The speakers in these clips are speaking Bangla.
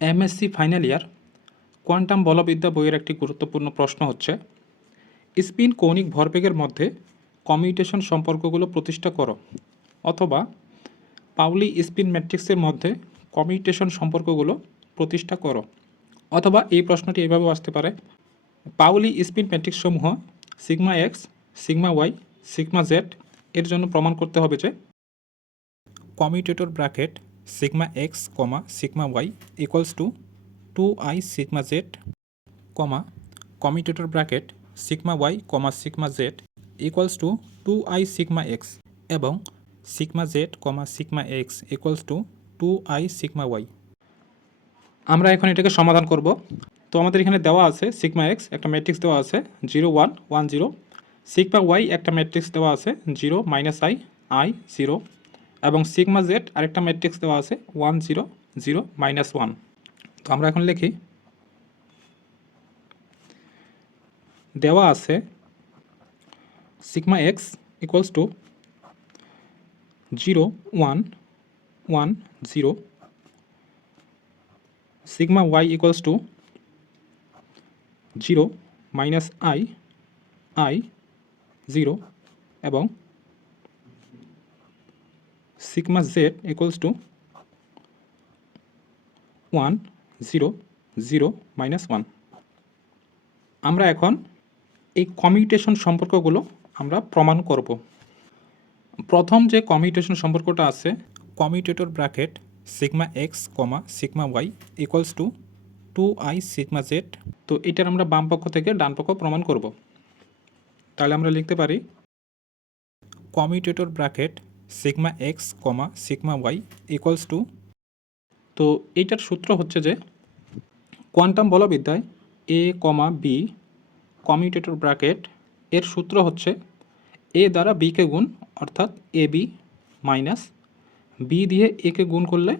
এমএসসি ফাইনাল ইয়ার কোয়ান্টাম বলবিদ্যা বইয়ের একটি গুরুত্বপূর্ণ প্রশ্ন হচ্ছে স্পিন কৌণিক ভরবেগের মধ্যে কমিউটেশন সম্পর্কগুলো প্রতিষ্ঠা করো, অথবা পাউলি স্পিন ম্যাট্রিক্সের মধ্যে কমিউটেশন সম্পর্কগুলো প্রতিষ্ঠা করো। অথবা এই প্রশ্নটি এভাবেও আসতে পারে, পাউলি স্পিন ম্যাট্রিক্সসমূহ sigma x, sigma y, sigma z এর জন্য প্রমাণ করতে হবে যে commutator bracket sigma x comma sigma y equals to 2i sigma z comma commutator bracket sigma y comma sigma z equals to 2i sigma x এবং sigma z comma sigma x equals to 2i sigma y. আমরা এখন এটাকে সমাধান করব। তো আমাদের এখানে দেওয়া আছে সিগমা এক্স একটা ম্যাট্রিক্স দেওয়া আছে 0 1 1 0, সিগমা ওয়াই একটা ম্যাট্রিক্স দেওয়া আছে 0 -i i 0 এবং সিগমা জেড আরেকটা ম্যাট্রিক্স দেওয়া আছে 1 0 0 -1। তো আমরা এখন লিখি, দেওয়া আছে sigma x equals to 0 1 1 0, sigma y equals to 0 -i i 0 এবং সিগমা জেড ইকুয়ালস টু 1 0 0 -1। আমরা এখন এই কমিউটেশন সম্পর্কগুলো আমরা প্রমাণ করব। প্রথম যে কমিউটেশন সম্পর্কটা আছে commutator bracket sigma x comma sigma y equals to 2i sigma z. তো এটার আমরা বাম পক্ষ থেকে ডান পক্ষ প্রমাণ করব। তাহলে আমরা লিখতে পারি commutator bracket sigma x comma sigma y equals to, তো এইটার সূত্র হচ্ছে যে কোয়ান্টাম বলবিদ্যায় A comma B commutator bracket এর সূত্র হচ্ছে এ দ্বারা বিকে গুণ, অর্থাৎ এ বি মাইনাস বি দিয়ে একে গুণ করলে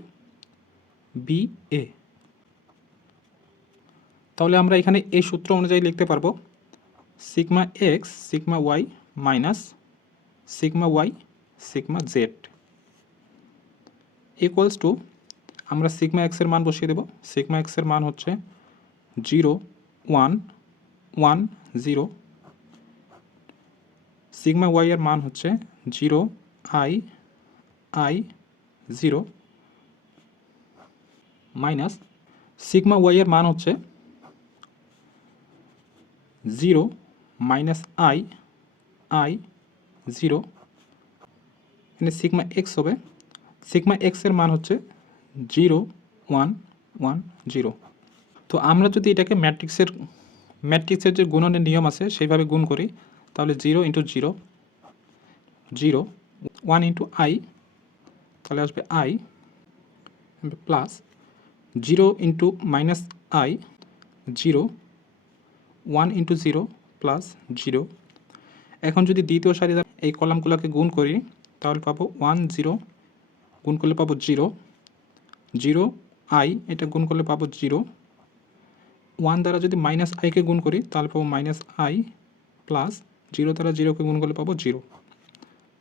বি এ। তাহলে আমরা এখানে এই সূত্র অনুযায়ী লিখতে পারবো sigma x sigma y minus sigma y sigma z equals to, আমরা সিগমা এক্সের মান বসিয়ে দেব। সিগমা এক্সের মান হচ্ছে 0 1 1 0, সিগমা ওয়াই এর মান হচ্ছে 0 i i 0 minus sigma y এর মান হচ্ছে 0 -i i 0, এখানে সিগমা এক্স হবে, সিগমা এক্সের মান হচ্ছে 0 1 1 0। তো আমরা যদি এটাকে ম্যাট্রিক্সের যে গুণনের নিয়ম আছে সেইভাবে গুণ করি, তাহলে 0 × 0 0, 1 × i, তাহলে আসবে i প্লাস 0 × -i 0, 1 × 0 প্লাস 0। এখন যদি দ্বিতীয় সারি এই কলামগুলোকে গুণ করি তাহলে পাবো 1 0, গুণ করলে পাবো 0 0 i, এটা গুণ করলে পাবো 0, 1 দ্বারা যদি -i-কে গুণ করি তাহলে পাবো -i প্লাস 0 দ্বারা 0-কে গুণ করলে পাবো 0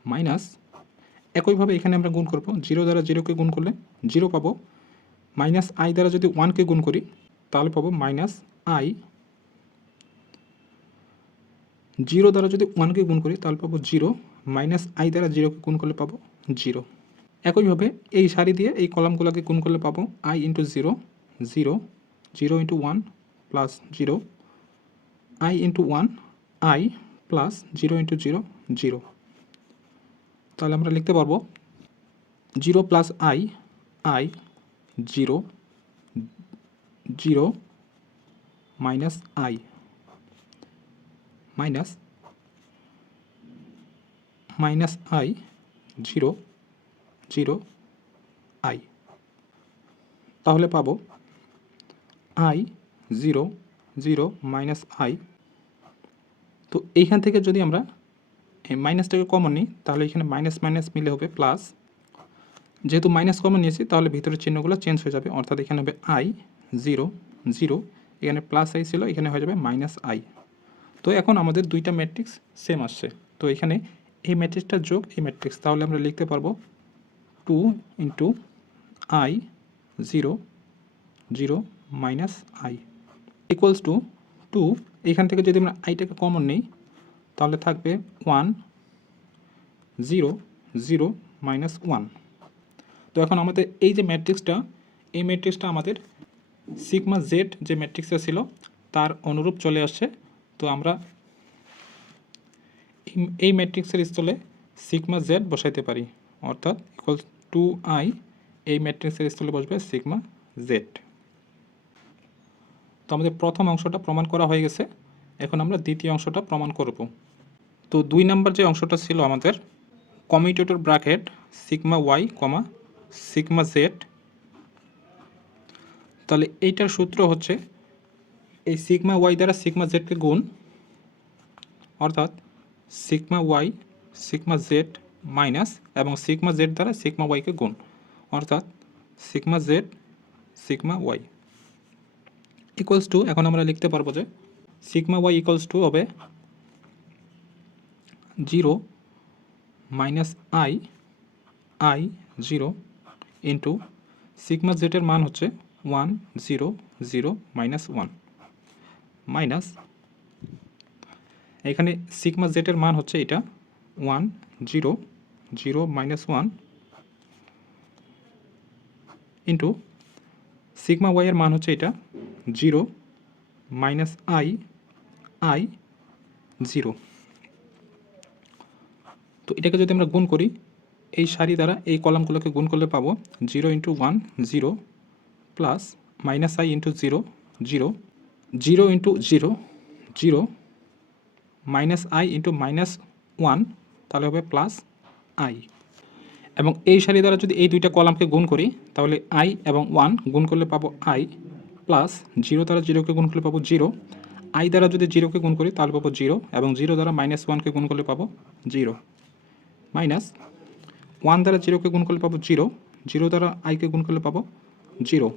মাইনাস, একইভাবে এখানে আমরা গুণ করব 0 দ্বারা 0-কে গুণ করলে 0 পাবো, -i দ্বারা যদি 1-কে গুণ করি তাহলে পাবো -i, 0 দ্বারা যদি 1-কে গুণ করি তাহলে পাবো 0, -i দ্বারা 0-কে গুণ করলে পাবো 0। একইভাবে এই সারি দিয়ে এই কলামগুলোকে গুণ করলে পাবো i × 0 0 0 × 1 plus 0 i × 1 i plus 0 × 0 0। তাহলে আমরা লিখতে পারবো 0 plus i i 0 0 minus i minus i 0 0 i। তাহলে পাবো i 0 0 মাইনাস i। তো এইখান থেকে যদি আমরা এই মাইনাসটাকে কমন নিই তাহলে এখানে মাইনাস মাইনাস মিলে হবে প্লাস, যেহেতু মাইনাস কমন নিয়েছি তাহলে ভিতরের চিহ্নগুলো চেঞ্জ হয়ে যাবে, অর্থাৎ এখানে হবে i 0 0, এখানে প্লাস i ছিল, এখানে হয়ে যাবে -i। তো এখন আমাদের দুইটা ম্যাট্রিক্স সেম আসছে। তো এখানে এই ম্যাট্রিক্সটা যোগ এই ম্যাট্রিক্স, তাহলে আমরা লিখতে পারবো 2 × i 0 zero minus I equals to 2। এখান থেকে যদি আমরা আইটাকে কমন নিই তাহলে থাকবে 1 0 0 মাইনাস 1। তো এখন আমাদের এই যে ম্যাট্রিক্সটা, এই ম্যাট্রিক্সটা আমাদের সিগমা জেড যে ম্যাট্রিক্সটা ছিল তার অনুরূপ চলে আসছে। তো আমরা এই ম্যাট্রিক্সের স্থলে সিগমা জেড বসাইতে পারি, অর্থাৎ ইকুয়ালস 2i। এই ম্যাট্রিক্সের স্থলে বসবে সিগমা জেড। তো আমাদের প্রথম অংশটা প্রমাণ করা হয়ে গেছে, এখন আমরা দ্বিতীয় অংশটা প্রমাণ করব। তো 2 নাম্বার যে অংশটা ছিল আমাদের, commutator bracket sigma y comma sigma z. তাহলে এইটার সূত্র হচ্ছে এই সিগমা ওয়াই দ্বারা সিগমা জেডকে গুণ, অর্থাৎ sigma y sigma z minus এবং সিগমা জেড দ্বারা সিগমা ওয়াইকে গুণ, অর্থাৎ sigma z sigma y equals to, এখন আমরা লিখতে পারবো যে সিগমা ওয়াই ইকুয়ালস টু হবে 0 মাইনাস আই 0 ইন্টু সিগমা জেডের মান হচ্ছে 1 0 0 মাইনাস 1 মাইনাস এখানে সিগমা জেডের মান হচ্ছে এটা 1 0 0 মাইনাস 1 ইন্টু সিগমা ওয়াইয়ের মান হচ্ছে এটা 0 মাইনাস আই 0। তো এটাকে যদি আমরা গুণ করি, এই সারি দ্বারা এই কলামগুলোকে গুণ করলে পাবো 0 into 1 0 plus minus I into 0 0 0 into 0 0 minus I into minus 1, তাহলে হবে প্লাস আই। এবং এই সারি দ্বারা যদি এই দুইটা কলামকে গুণ করি তাহলে আই এবং 1 গুণ করলে পাবো আই, প্লাস 0 দ্বারা 0কে গুণ করলে পাবো 0, আই দ্বারা যদি 0কে গুণ করি তাহলে পাবো 0, এবং 0 দ্বারা মাইনাস 1কে গুণ করলে পাবো 0, মাইনাস 1 দ্বারা 0কে গুণ করলে পাবো 0, 0 দ্বারা আইকে গুণ করলে পাবো 0,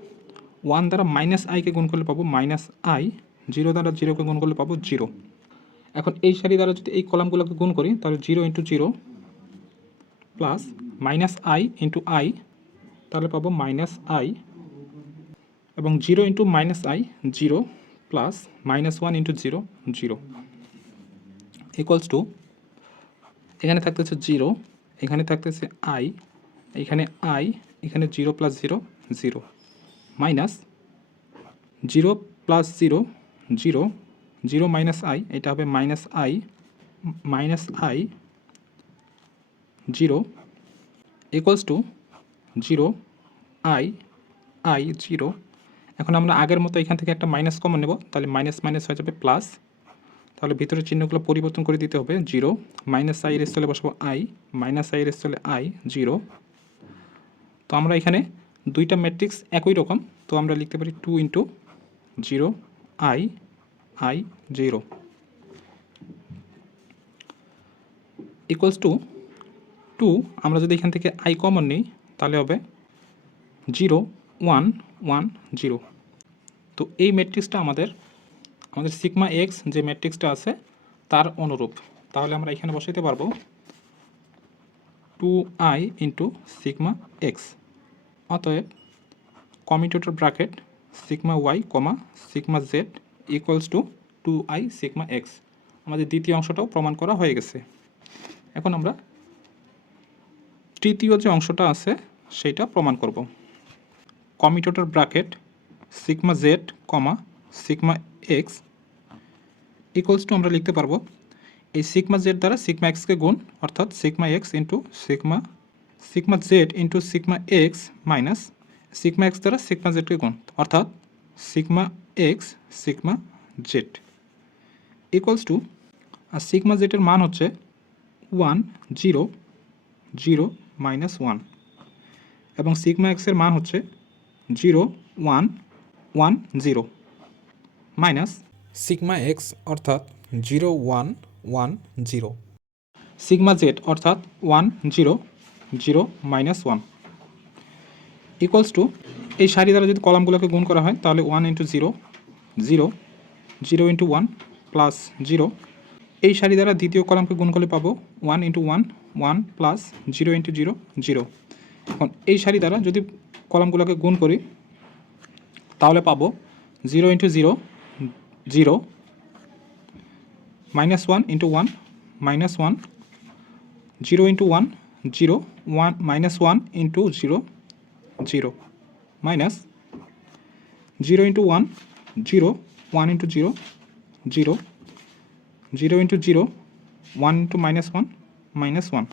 1 দ্বারা মাইনাস আইকে গুণ করলে পাবো মাইনাস আই, 0 দ্বারা 0কে গুণ করলে পাবো 0। এখন এই সারি দ্বারা যদি এই কলামগুলোকে গুণ করি তাহলে 0 into 0 plus minus I into i, তাহলে পাবো মাইনাস আই, এবং 0 into minus i 0 plus minus 1 into 0 0 equals to, এখানে থাকতেছে 0, এখানে থাকতেছে আই, এখানে আই, এখানে 0 plus 0 0 minus 0 plus 0 0 0 minus I, এটা হবে minus i 0 equals to 0 I 0। এখন আমরা আগের মতো এখান থেকে একটা মাইনাস কমন নেব, তাহলে মাইনাস মাইনাস হয়ে যাবে প্লাস, তাহলে ভিতরের চিহ্নগুলো পরিবর্তন করে দিতে হবে। 0 মাইনাস আই এর স্থলে বসাবো আই, মাইনাস আই এর স্থলে আই 0। তো আমরা এখানে দুইটা ম্যাট্রিক্স একই রকম, তো আমরা লিখতে পারি 2 ইন্টু 0 আই 0 ইকুয়ালস টু 2। আমরা যদি এখান থেকে আই কমন নিই তাহলে হবে 0 1 1 0। তো এই ম্যাট্রিক্সটা আমাদের সিগমা এক্স যে ম্যাট্রিক্সটা আছে তার অনুরূপ। তাহলে আমরা এখানে বসাইতে পারবো 2i ইন্টু সিগমা এক্স। অতএব commutator bracket sigma y comma sigma z equals to 2i sigma x. আমাদের দ্বিতীয় অংশটাও প্রমাণ করা হয়ে গেছে। এখন আমরা তৃতীয় যে অংশটা আছে সেইটা প্রমাণ করব। Commutator bracket sigma z comma sigma x equals to, আমরা লিখতে পারবো এই সিগমা জেড দ্বারা সিগমা এক্সকে গুণ, অর্থাৎ sigma x into sigma z into sigma x minus sigma x দ্বারা সিগমা জেডকে গুণ, অর্থাৎ sigma x sigma z equals to, আর সিগমা জেডের মান হচ্ছে 1 0 0 মাইনাস 1, এবং সিগমা এক্সের মান হচ্ছে 0 1 1 0 মাইনাস সিগমা এক্স অর্থাৎ 0 1 1 0, সিগমা জেড অর্থাৎ 1 0 0 মাইনাস 1 ইকুয়ালস টু, এই সারি দ্বারা যদি কলামগুলোকে গুণ করা হয় তাহলে 1 ইন্টু 0 0 0 ইন্টু 1 প্লাস 0। এই সারি দ্বারা দ্বিতীয় কলামকে গুণ করলে পাবো 1 ইন্টু 1 1 প্লাস 0 ইন্টু 0 0। এখন এই সারি দ্বারা যদি কলামগুলোকে গুণ করি তাহলে পাবো 0 into 0 0, minus 1 into 1 minus 1, 0 into 1 0, 1 minus 1 into 0 0, minus 0 into 1 0, 1 into 0 0, 0 into 0 1 into minus 1 minus 1,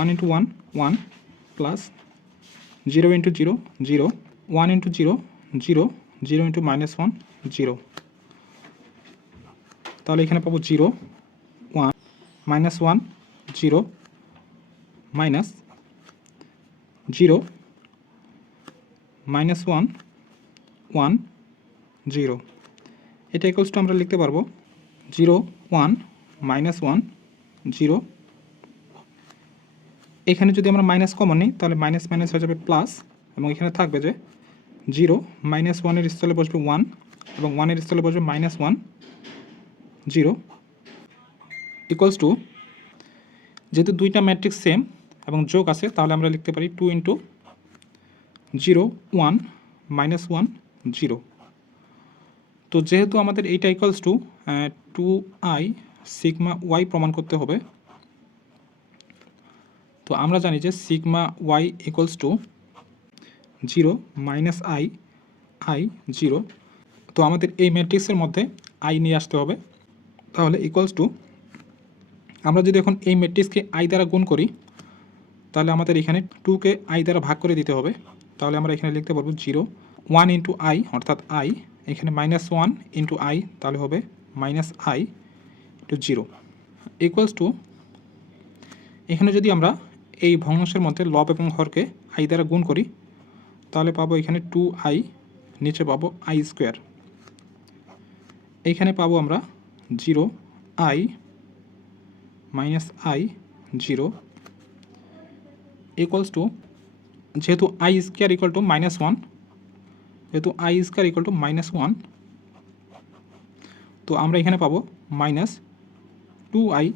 1 into 1 1, plus 0 into 0 0, 1 into 0 0, 0 into minus 1 0। তাহলে এখানে পাবো 0 1 মাইনাস 1 0 মাইনাস 0 মাইনাস 1 1 0। এটা ইকুয়ালস টু আমরা লিখতে পারবো 0 1 মাইনাস 1 0। এখানে যদি আমরা মাইনাস কমন নিই তাহলে মাইনাস মাইনাস হয়ে যাবে প্লাস, এবং এখানে থাকবে যে 0 মাইনাস 1-এর স্থলে বসবে 1 এবং 1-এর স্থলে বসবে মাইনাস 1 0 ইকুয়ালস টু, যেহেতু দুইটা ম্যাট্রিক্স সেম এবং যোগ আছে তাহলে আমরা লিখতে পারি 2 ইন্টু 0 1 মাইনাস 1 0। তো যেহেতু আমাদের এইটা equals to 2i sigma Y প্রমাণ করতে হবে, তো আমরা জানি যে sigma y equals to 0 minus i 0। তো আমাদের এই ম্যাট্রিক্সের মধ্যে আই নিয়ে আসতে হবে। তাহলে ইকুয়ালস টু, আমরা যদি এখন এই ম্যাট্রিক্সকে আই দ্বারা গুণ করি তাহলে আমাদের এখানে 2কে আই দ্বারা ভাগ করে দিতে হবে। তাহলে আমরা এখানে লিখতে পারবো 0 1 ইন্টু আই অর্থাৎ আই, এখানে মাইনাস 1 ইন্টু আই তাহলে হবে minus i to 0 equals to, এখানে যদি আমরা এই ভগ্নাংশের মধ্যে লব এবং হরকে আই দ্বারা গুণ করি তাহলে পাবো এখানে 2i, নিচে পাবো আই স্কোয়ার, এইখানে পাবো আমরা 0i minus i 0 equals to, যেহেতু i square equal to minus 1, যেহেতু i square equal to minus 1, তো আমরা এখানে পাবো মাইনাস 2i।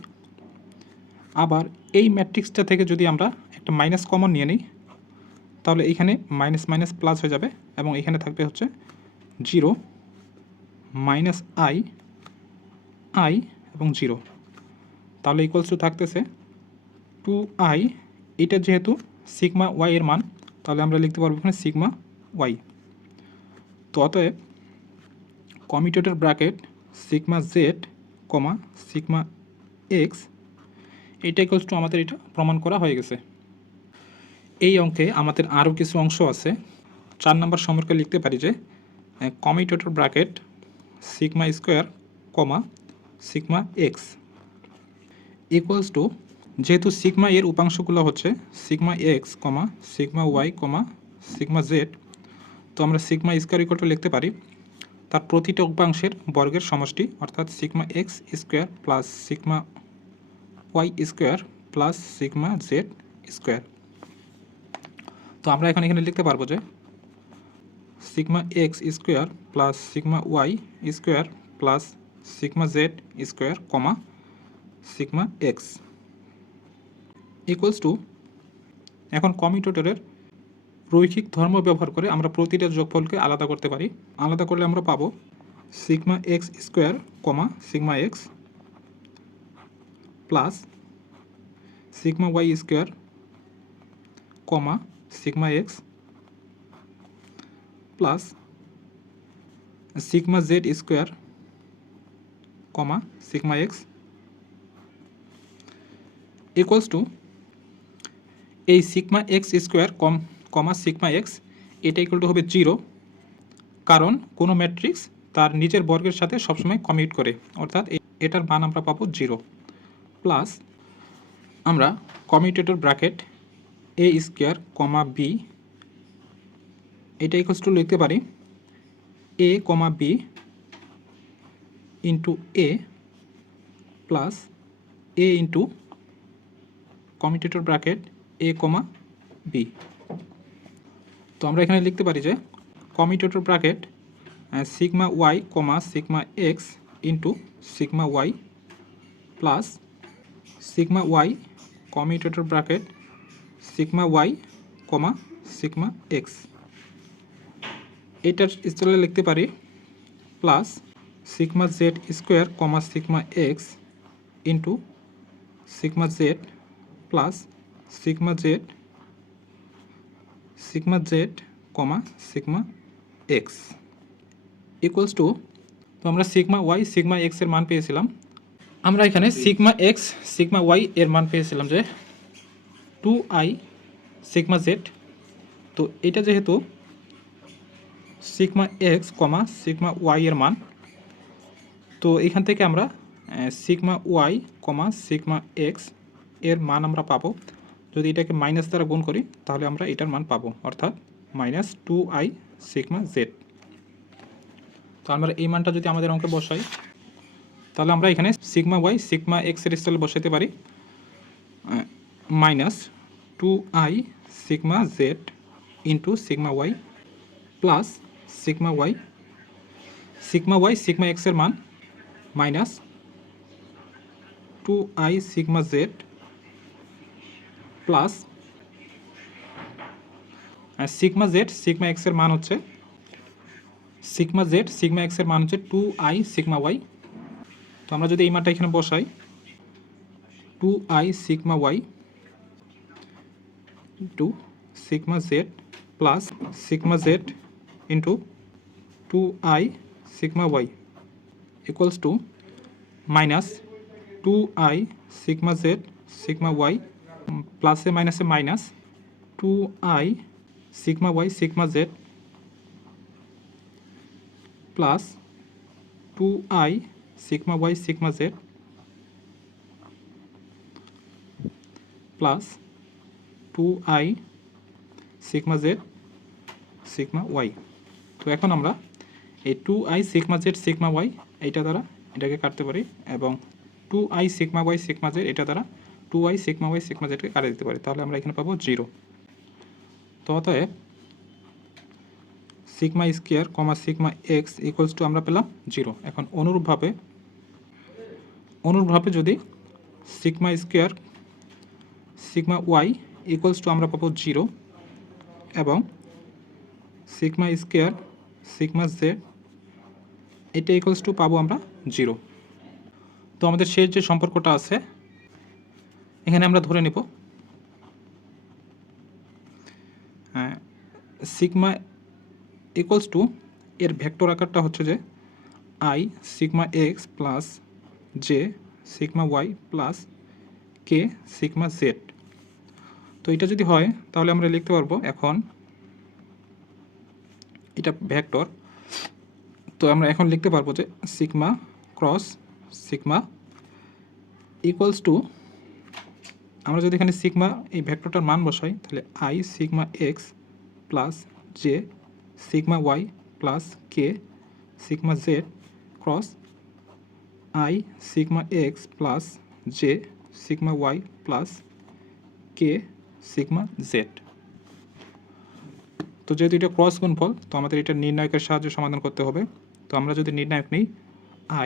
আবার এই ম্যাট্রিক্সটা থেকে যদি আমরা একটা মাইনাস কমন নিয়ে নিই তাহলে এখানে মাইনাস মাইনাস প্লাস হয়ে যাবে এবং এখানে থাকবে হচ্ছে 0 মাইনাস আই এবং 0, তাহলে ইকুয়ালস টু থাকতেছে 2i। এটা যেহেতু সিগমা ওয়াই এর মান তাহলে আমরা লিখতে পারবো এখানে সিগমা ওয়াই। তো অতএব commutator bracket sigma z comma sigma x, এটা ইকুয়ালস টু আমাদের এটা প্রমাণ করা হয়ে গেছে। এই অঙ্কে আমাদের আরও কিছু অংশ আছে। 4 নম্বর সম্পর্কে লিখতে পারি যে commutator bracket sigma square comma sigma x equals to, যেহেতু সিগমা এর উপাংশগুলো হচ্ছে sigma x comma sigma y comma sigma z, তো আমরা সিগমা স্কোয়ার ইকুয়াল টু লিখতে পারি তার প্রতিটা উপাংশের বর্গের সমষ্টি, অর্থাৎ sigma x square plus sigma y square plus sigma z square. তো আমরা এখন এখানে লিখতে পারবো যে sigma x square plus sigma y square plus sigma z square comma sigma x equals to, এখন কমিউটেটরের রৈখিক ধর্ম ব্যবহার করে আমরা প্রতিটা যোগফলকে আলাদা করতে পারি। আলাদা করলে আমরা পাবো sigma x square comma sigma x plus sigma y square comma sigma x plus sigma z square comma sigma x equals to, এই sigma x square comma sigma x এটা ইকুয়াল টু হবে 0, কারণ কোনো ম্যাট্রিক্স তার নিজের বর্গের সাথে সবসময় কমিউট করে, অর্থাৎ এটার মান আমরা পাবো 0, প্লাস আমরা commutator bracket A square comma B এটা ইকুয়ালস টু লিখতে পারি A comma B into A plus A into commutator bracket A comma B. তো আমরা এখানে লিখতে পারি যে commutator bracket sigma y comma sigma x into sigma y plus sigma y commutator bracket sigma y comma sigma x এটার স্থলে লিখতে পারি plus sigma z square comma sigma x into sigma z plus sigma z comma sigma x equals to, তো আমরা সিগমা ওয়াই সিগমা এক্স এর মান পেয়েছিলাম। আমরা এখানে সিগমা এক্স সিগমা ওয়াই এর মান পেয়েছিলাম যে 2i সিগমা জেড। তো এটা যেহেতু sigma x comma sigma y এর মান, তো এখান থেকে আমরা sigma y comma sigma x এর মান আমরা পাবো। যদি এটাকে মাইনাস দ্বারা গুণ করি তাহলে আমরা এটার মান পাবো, অর্থাৎ মাইনাস 2i সিগমা জেড। তো আমরা এই মানটা যদি আমাদের অঙ্কে বসাই তাহলে আমরা এখানে সিগমা ওয়াই সিগমা এক্স এর স্থলে বসাতে পারি minus 2i sigma z into sigma y plus sigma y sigma x এর মান minus 2i sigma z plus sigma x এর মান হচ্ছে সিগমা এক্স এর মান হচ্ছে 2i সিগমা ওয়াই। তো আমরা যদি এই মানটা এখানে বসাই 2i sigma y into sigma z plus sigma z into 2i sigma y equals to minus 2i sigma z sigma y প্লাসে মাইনাসে minus 2i sigma y sigma z plus 2i sigma y sigma z plus 2i sigma z sigma y. তো এখন আমরা এই 2i sigma z sigma Y এইটা দ্বারা এটাকে কাটতে পারি এবং 2i sigma y sigma z এটা দ্বারা 2i সিগমা ওয়াই সিগমা জেডকে কাটে দিতে পারি, তাহলে আমরা এখানে পাবো 0। তো অতএব sigma square comma sigma x equals to আমরা পেলাম 0। এখন অনুরূপভাবে যদি sigma square sigma y equals to আমরা পাবো 0 এবং সিগমা স্কোয়ার সিগমা জেড এটা ইকুয়ালস টু পাবো আমরা 0। তো আমাদের শেষ যে সম্পর্কটা আছে এখানে আমরা ধরে নেব সিগমা ইকুয়ালস টু এর ভেক্টর আকারটা হচ্ছে যে i sigma x plus j sigma y plus K sigma z. তো এটা যদি হয় তাহলে আমরা লিখতে পারবো এখন এটা ভেক্টর, তো আমরা এখন লিখতে পারবো যে sigma cross sigma equals to, আমরা যদি এখানে সিগমা এই ভেক্টরটার মান বসাই তাহলে i sigma x plus j sigma y plus K sigma z cross i sigma x plus j sigma y plus K sigma z. তো যেহেতু এটা ক্রস গুণফল তো আমাদের এটা নির্ণায়কের সাহায্যে সমাধান করতে হবে। তো আমরা যদি নির্ণায়ক নিই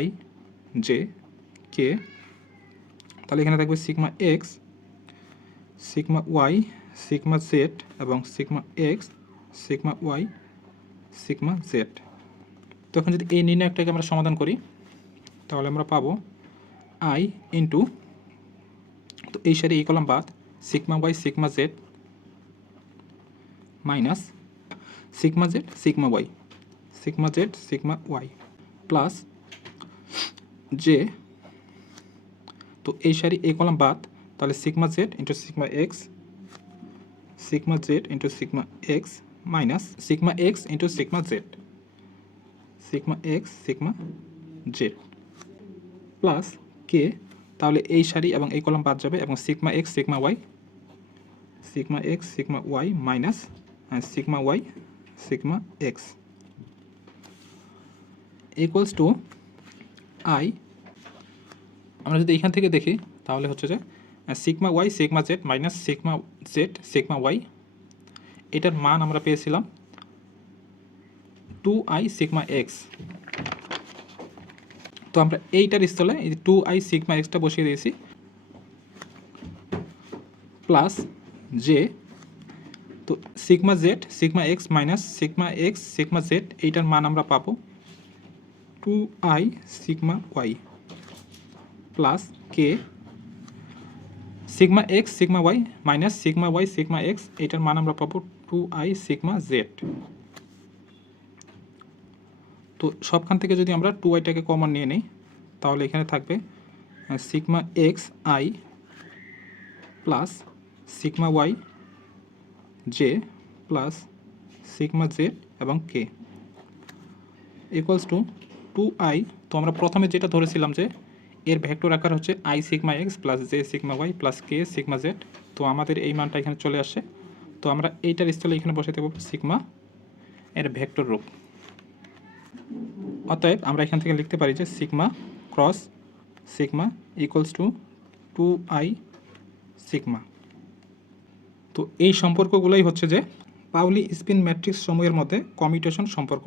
i জে কে, তাহলে এখানে থাকবে sigma x sigma y sigma z এবং sigma x sigma y sigma z. তো এখন যদি এই নির্ণায়কটাকে আমরা সমাধান করি তাহলে আমরা পাবো i ইন্টু, তো এই সারি এই কলাম বাদ sigma y sigma z minus sigma z sigma y plus J, তো এই সারি এই কলাম বাদ তাহলে sigma z into sigma x minus sigma x into sigma z plus K, তাহলে এই সারি এবং এই কলাম বাদ যাবে এবং sigma x sigma y minus sigma y sigma x equals to i, আমরা যদি এখান থেকে দেখি তাহলে হচ্ছে যে sigma y sigma z minus sigma z sigma Y এটার মান আমরা পেয়েছিলাম 2i সিগমা এক্স। তো আমরা এইটার স্থলে এই 2i সিগমা এক্সটা বসিয়ে দিয়েছি প্লাস জে তো sigma z sigma x minus sigma x sigma z এইটার মান আমরা পাবো 2i সিগমা ওয়াই প্লাস কে sigma x sigma y minus sigma y sigma x এইটার মান আমরা পাবো 2i সিগমা জেড। তো সবখান থেকে যদি আমরা 2iটাকে কমন নিয়ে নিই তাহলে এখানে থাকবে sigma x i plus sigma y j plus sigma z এবং কে ইকুয়ালস টু 2i। তো আমরা প্রথমে যেটা ধরেছিলাম যে এর ভেক্টর আকার হচ্ছে i sigma x plus j sigma y plus K sigma z. তো আমাদের এই মানটা এখানে চলে আসে। তো আমরা এইটার স্থলে এখানে বসাতে পারবো সিগমা এর ভেক্টর রূপ। অতএব আমরা এখান থেকে লিখতে পারি যে sigma cross sigma equals to 2i sigma. তো এই সম্পর্কগুলোই হচ্ছে যে পাউলি স্পিন ম্যাট্রিক্স সমূহের মধ্যে কমিউটেশন সম্পর্ক।